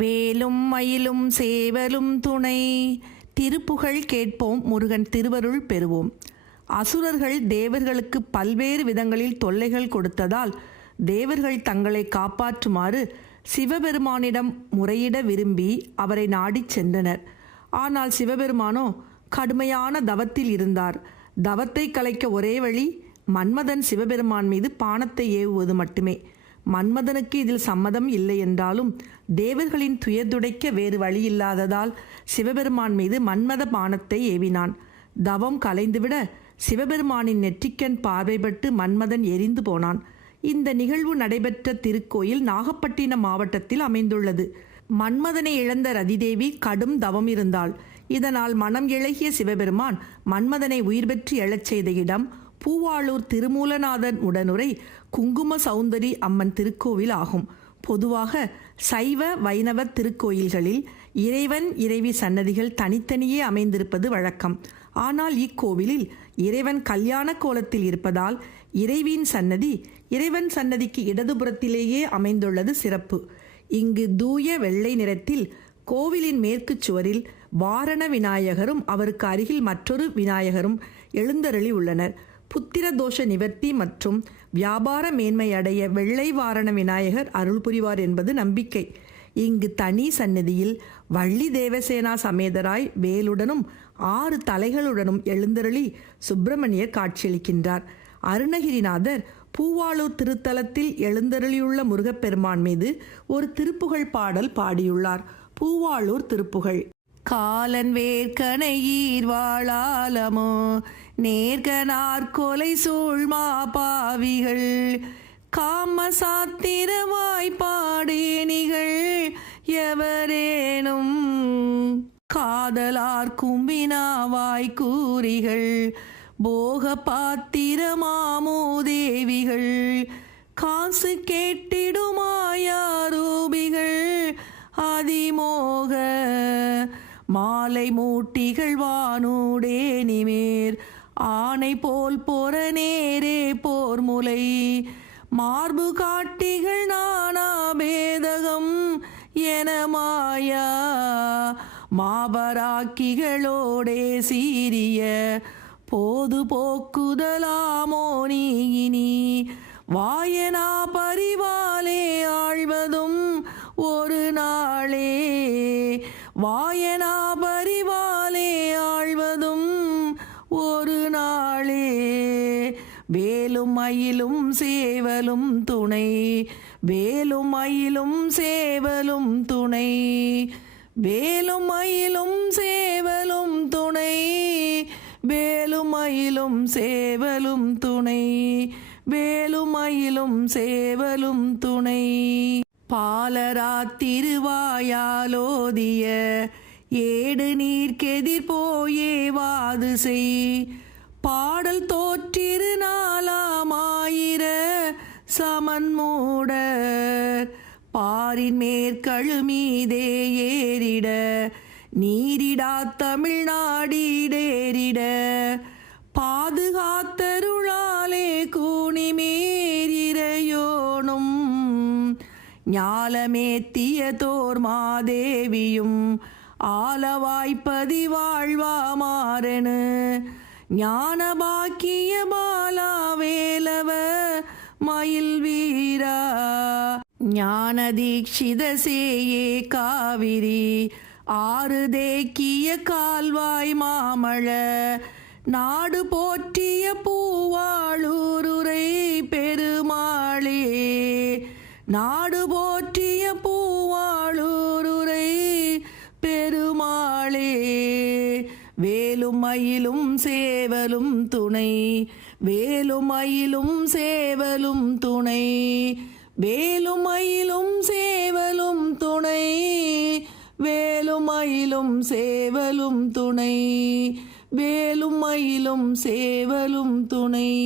வேலும் மயிலும் சேவலும் துணை. திருப்புகழ் கேட்போம் முருகன் திருவருள் பெறுவோம். அசுரர்கள் தேவர்களுக்கு பல்வேறு விதங்களில் தொல்லைகள் கொடுத்ததால் தேவர்கள் தங்களை காப்பாற்றுமாறு சிவபெருமானிடம் முறையிட விரும்பி அவரை நாடிச் சென்றனர். ஆனால் சிவபெருமானோ கடுமையான தவத்தில் இருந்தார். தவத்தை கலைக்க ஒரே வழி மன்மதன் சிவபெருமான் மீது பானத்தை ஏவுவது மட்டுமே. மன்மதனுக்கு இதில் சம்மதம் இல்லை என்றாலும் தேவர்களின் துயர்துடைக்க வேறு வழியில்லாததால் சிவபெருமான் மீது மன்மத பானத்தை ஏவினான். தவம் கலைந்துவிட சிவபெருமானின் நெற்றிக்கண் பார்வைப்பட்டு மன்மதன் எரிந்து போனான். இந்த நிகழ்வு நடைபெற்ற திருக்கோயில் நாகப்பட்டினம் மாவட்டத்தில் அமைந்துள்ளது. மன்மதனை இழந்த ரதிதேவி கடும் தவம் இருந்தாள். இதனால் மனம் இழகிய சிவபெருமான் மன்மதனை உயிர் பெற்று எழச் செய்த இடம் பூவாளூர் திருமூலநாதன் உடனுரை குங்கும சௌந்தரி அம்மன் திருக்கோவில் ஆகும் பொதுவாக சைவ வைணவ திருக்கோயில்களில் இறைவன் இறைவி சன்னதிகள் தனித்தனியே அமைந்திருப்பது வழக்கம். ஆனால் இக்கோவிலில் இறைவன் கல்யாண கோலத்தில் இருப்பதால் இறைவியின் சன்னதி இறைவன் சன்னதிக்கு இடதுபுறத்திலேயே அமைந்துள்ளது சிறப்பு. இங்கு தூய வெள்ளை நிறத்தில் கோவிலின் மேற்கு சுவரில் வாரண விநாயகரும் அவருக்கு அருகில் மற்றொரு விநாயகரும் எழுந்தருளி உள்ளனர். புத்திர தோஷ நிவர்த்தி மற்றும் வியாபார மேன்மை அடைய வெள்ளை வாரண விநாயகர் அருள் புரிவார் என்பது நம்பிக்கை. இங்கு தனி சந்நிதியில் வள்ளி தேவசேனா சமேதராய் வேலுடனும் ஆறு தலைகளுடனும் எழுந்தருளி சுப்பிரமணியர் காட்சியளிக்கின்றார். அருணகிரிநாதர் பூவாளூர் திருத்தலத்தில் எழுந்தருளியுள்ள முருகப்பெருமான் மீது ஒரு திருப்புகழ் பாடல் பாடியுள்ளார். பூவாளூர் திருப்புகழ். காலன் வேர்க்கனை ஈர்வாளாலமோ நேர்கனார் கொலை சூழ்மா பாவிகள் காம சாத்திரமாய் பாடேனிகள் எவரேனும் காதலார் கும்பினாவாய் கூறிகள் போக பாத்திரமாமோதேவிகள் காசு கேட்டிடுமாயாரூபிகள் அதிமோக மாலை மூட்டிகள் வானூடே நிமேர் ஆனை போல் போற நேரே போர் முலை மார்பு காட்டிகள் நானா பேதகம் என மாயா. மாபராக்கிகளோடே சீரிய போது போக்குதலாமோ நீயினி வாயனா பரிவாலே ஆழ்வதும் ஒரு நாளே. வாயனா மயிலும் சேவலும் துணை. வேலும் மயிலும் சேவலும் துணை. வேலும் மயிலும் சேவலும் துணை. வேலும் மயிலும் சேவலும் துணை. வேலும் மயிலும் சேவலும் துணை. பாலரா திருவாயாலோதிய ஏடு நீர்க்கெதிர் போயே வாது செய். பாடல் தோ சமன்மூடர் பாரின் மேற்கழு மீதே ஏறிட நீரிடா தமிழ்நாடிடேறிட பாதுகாத்தருளாலே கூணி மேறிரையோனும் ஞாலமேத்திய தோர் மாதேவியும் ஆலவாய்ப்பதி வாழ்வா மாறனு ஞான பாக்கிய பாலா வேலவ வாயில் வீரா. ஞான தீட்சித சேயே காவிரி. ஆறு தேக்கிய கால்வாய் மாமழ. நாடு போற்றிய பூவாளூருரை பெருமாளே. நாடு போற்றிய பூவாளூருரை பெருமாளே. வேலும் மயிலும் சேவலும் துணை. வேலும் மயிலும் சேவலும் துணை. வேலும் மயிலும் சேவலும் துணை. வேலும் மயிலும் சேவலும் துணை. வேலும் மயிலும் சேவலும் துணை.